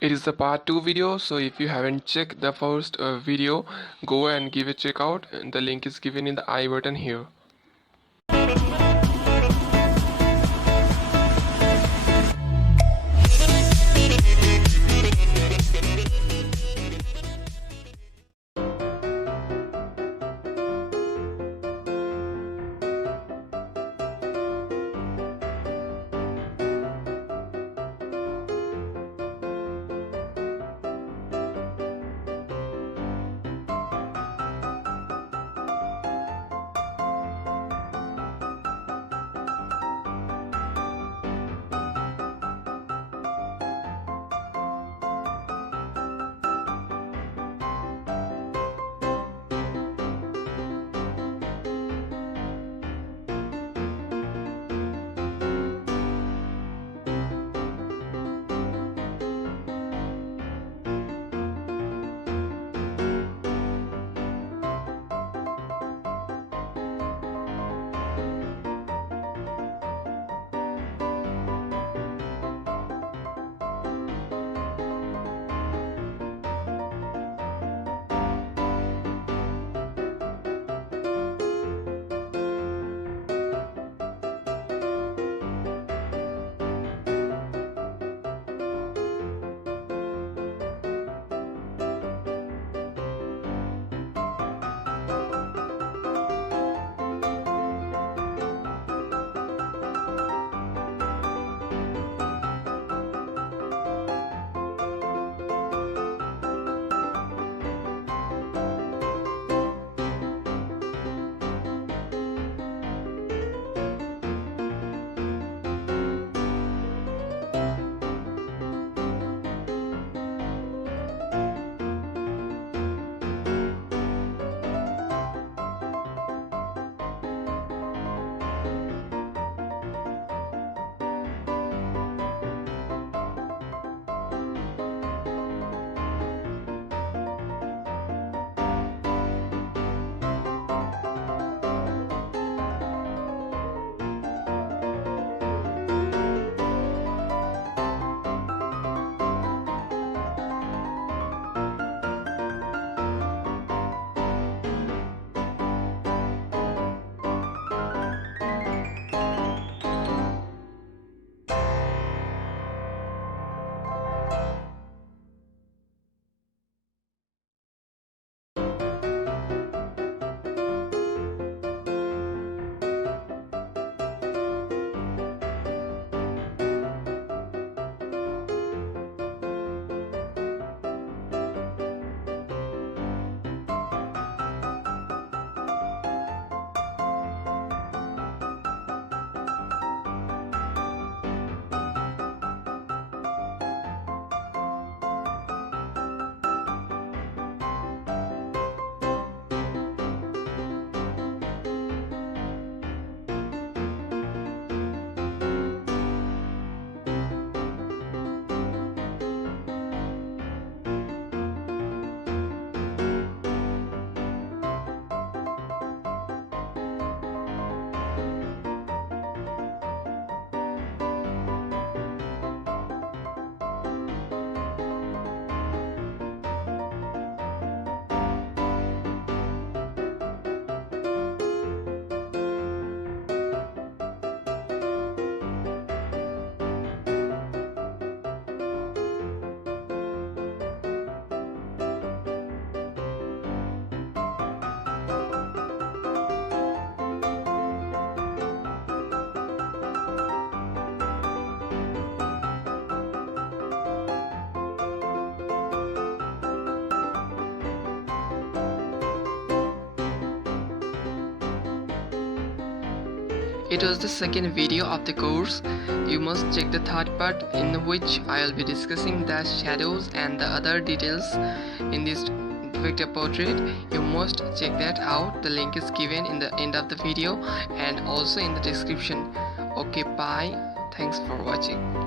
It is the part 2 video, so if you haven't checked the first video, go and give a check out. The link is given in the I button here. It was the second video of the course. You must check the third part, in which I will be discussing the shadows and the other details in this vector portrait. You must check that out. The link is given in the end of the video and also in the description. Okay, bye. Thanks for watching.